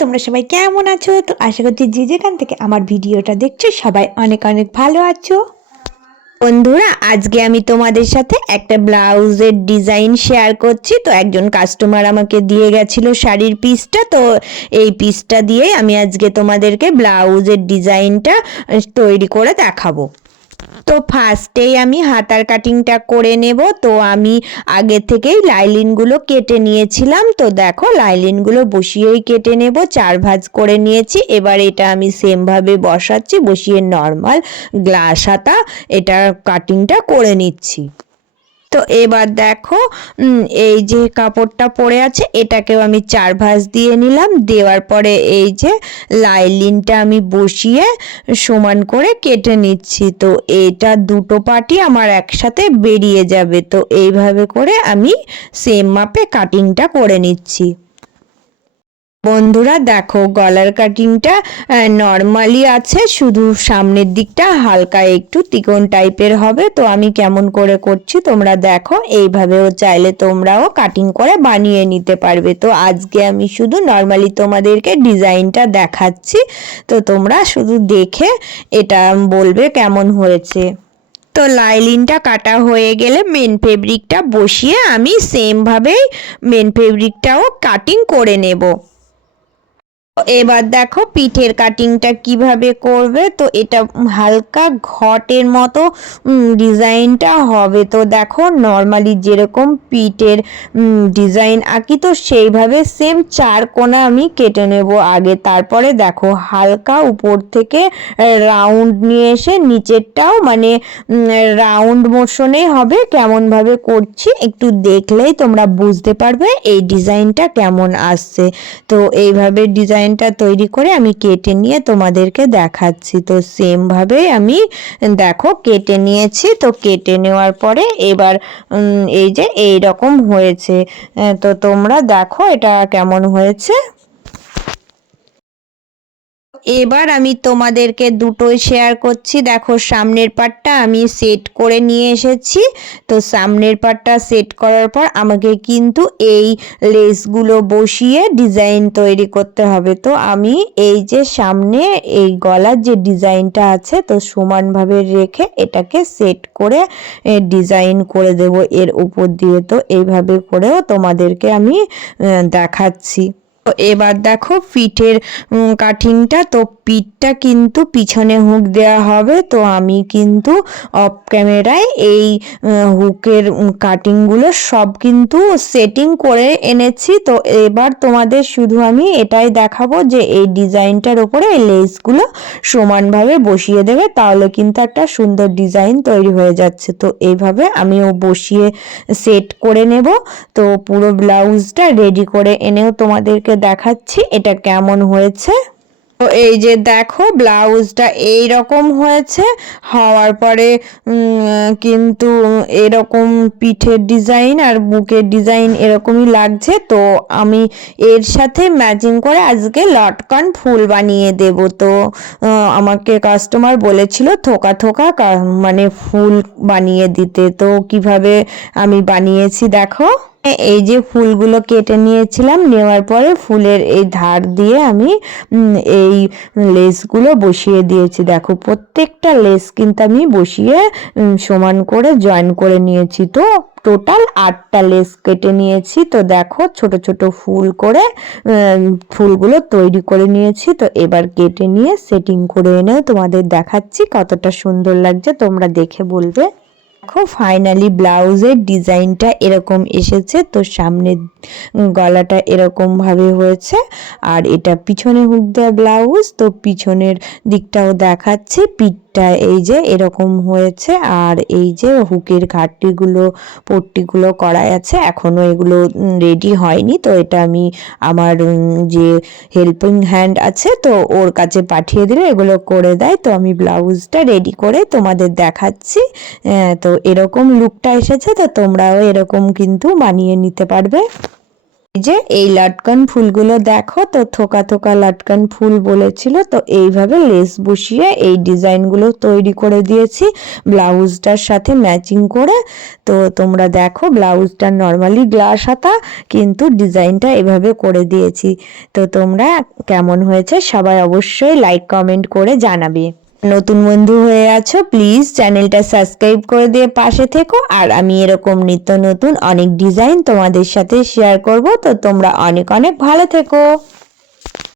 তোমরা সবাই কেমন আছো? তো আশা করছি যে যেখান থেকে আমার ভিডিওটা দেখছো সবাই অনেক অনেক ভালো আছো। বন্ধুরা, আজকে আমি তোমাদের সাথে একটা ব্লাউজের ডিজাইন শেয়ার করছি। তো একজন কাস্টমার আমাকে দিয়ে গেছিল শাড়ির পিসটা, তো এই পিসটা দিয়েই আমি আজকে তোমাদেরকে ব্লাউজের ডিজাইনটা তৈরি করে দেখাবো। তো ফার্স্টেই আমি হাতার কাটিংটা করে নেব। তো আমি আগে থেকেই লাইলিনগুলো কেটে নিয়েছিলাম। তো দেখো, লাইলিনগুলো বসিয়েই কেটে নেব, 4 ভাঁজ করে নিয়েছি। এবার এটা আমি সেমভাবে বসাচ্ছি, বসিয়ে নর্মাল গ্লাস হাতা এটা কাটিংটা করে নিচ্ছি। তো এবার দেখো, এই যে কাপড়টা পড়ে আছে এটাকেও আমি 4 ভাঁজ দিয়ে নিলাম। দেওয়ার পরে এই যে লাইলিনটা আমি বসিয়ে সমান করে কেটে নিচ্ছি। তো এটা দুটো পার্টই আমার একসাথে বেরিয়ে যাবে। তো এইভাবে করে আমি সেম মাপে কাটিংটা করে নিচ্ছি। বন্ধুরা দেখো, গলার কাটিংটা নর্মালি আছে, শুধু সামনের দিকটা হালকা একটু তিকোন টাইপের হবে। তো আমি কেমন করে করছি তোমরা দেখো, এইভাবেও চাইলে তোমরাও কাটিং করে বানিয়ে নিতে পারবে। তো আজকে আমি শুধু নর্মালি তোমাদেরকে ডিজাইনটা দেখাচ্ছি, তো তোমরা শুধু দেখে এটা বলবে কেমন হয়েছে। তো লাইলিনটা কাটা হয়ে গেলে মেন ফেব্রিকটা বসিয়ে আমি সেমভাবেই মেন ফেব্রিকটাও কাটিং করে নেব। এবার দেখো পিঠের কাটিংটা কিভাবে করবে। তো এটা হালকা ঘটের মতো ডিজাইনটা হবে। তো দেখো, নর্মালি যেরকম পিঠের ডিজাইন আঁকি তো সেইভাবে সেম 4 কোণা আমি কেটে নেব আগে। তারপরে দেখো হালকা উপর থেকে রাউন্ড নিয়ে এসে নিচেরটাও মানে রাউন্ড মোশনে হবে। কেমনভাবে করছি একটু দেখলেই তোমরা বুঝতে পারবে এই ডিজাইনটা কেমন আসছে। তো এইভাবে ডিজাইনটা তৈরি করে আমি কেটে নিয়ে তোমাদেরকে দেখাচ্ছি। তো সেম ভাবে আমি দেখো কেটে নিয়েছি। তো কেটে নেওয়ার পরে এবার এই যে এই রকম হয়েছে। তো তোমরা দেখো এটা কেমন হয়েছে। এবার আমি তোমাদেরকে দুটোই শেয়ার করছি। দেখো, সামনের পার্টটা আমি সেট করে নিয়ে এসেছি। তো সামনের পার্টটা সেট করার পর আমাকে কিন্তু এই লেসগুলো বসিয়ে ডিজাইন তৈরি করতে হবে। তো আমি এই যে সামনে এই গলার যে ডিজাইনটা আছে তো সমানভাবে রেখে এটাকে সেট করে ডিজাইন করে দেব এর উপর দিয়ে। তো এইভাবে করেও তোমাদেরকে আমি দেখাচ্ছি। তো এবার দেখো পিঠের কাটিংটা। তো পিঠটা কিন্তু পিছনে হুক দেওয়া হবে। তো আমি কিন্তু অফ ক্যামেরায় এই হুকের কাটিংগুলো সব কিন্তু সেটিং করে এনেছি। তো এবার তোমাদের শুধু আমি এটাই দেখাবো যে এই ডিজাইনটার উপরে এই লেসগুলো সমানভাবে বসিয়ে দেবে, তাহলে কিন্তু একটা সুন্দর ডিজাইন তৈরি হয়ে যাচ্ছে। তো এইভাবে আমিও বসিয়ে সেট করে নেব। তো পুরো ব্লাউজটা রেডি করে এনেও তোমাদেরকে দেখাচ্ছি এটা কেমন হয়েছে। তো এই যে দেখো ব্লাউজটা এই রকম হয়েছে। হওয়ার পরে কিন্তু এরকম পিঠের ডিজাইন আর বুকের ডিজাইন এরকমই লাগছে। তো আমি এর সাথে ম্যাচিং করে আজকে লটকন ফুল বানিয়ে দেব। তো আমাকে কাস্টমার বলেছিল থোকা থোকা মানে ফুল বানিয়ে দিতে। তো কিভাবে আমি বানিয়েছি দেখো। এই যে ফুলগুলো কেটে নিয়েছিলাম, নেওয়ার পরে ফুলের এই ধার দিয়ে আমি এই লেসগুলো বসিয়ে দিয়েছি। দেখো প্রত্যেকটা লেস কিন্তু আমি বসিয়ে সমান করে জয়েন করে নিয়েছি। তো টোটাল 8টা লেস কেটে নিয়েছি। তো দেখো ছোট ছোট ফুল করে ফুলগুলো তৈরি করে নিয়েছি। তো এবার কেটে নিয়ে সেটিং করে এনে তোমাদের দেখাচ্ছি কতটা সুন্দর লাগছে, তোমরা দেখে বলবে। দেখো ফাইনালি ব্লাউজের ডিজাইনটা এরকম এসেছে। তো সামনের গলাটা এরকম ভাবে হয়েছে আর এটা পিছনে হুক দেওয়া ব্লাউজ। তো পিছনের দিকটাও দেখাচ্ছে, পিঠটা এই যে এরকম হয়েছে আর এই যে হুকের ঘাটতিগুলো পট্টিগুলো করা আছে, এখনো এগুলো রেডি হয়নি। তো এটা আমি আমার যে হেল্পিং হ্যান্ড আছে তো ওর কাছে পাঠিয়ে দিলে এগুলো করে দেয়। তো আমি ব্লাউজটা রেডি করে তোমাদের দেখাচ্ছি। তো এরকম লুকটা এসেছে। তো তোমরাও এরকম কিন্তু বানিয়ে নিতে পারবে। এই যে এই লটকন ফুলগুলো দেখো, তো থোকা থোকা লটকন ফুল বলেছিল, তো এইভাবে লেস বসিয়ে এই ডিজাইনগুলো তৈরি করে দিয়েছি ব্লাউজটার সাথে ম্যাচিং করে। তো তোমরা দেখো ব্লাউজটা নর্মালি গ্লাস হাতা, কিন্তু ডিজাইনটা এভাবে করে দিয়েছি। তো তোমরা কেমন হয়েছে সবাই অবশ্যই লাইক কমেন্ট করে জানাবে। নতুন বন্ধু হয়ে আছো প্লিজ চ্যানেলটা সাবস্ক্রাইব করে দিয়ে পাশে থেকো। আর আমি এরকম নিত্য নতুন অনেক ডিজাইন তোমাদের সাথে শেয়ার করব। তো তোমরা অনেক অনেক ভালো থেকো।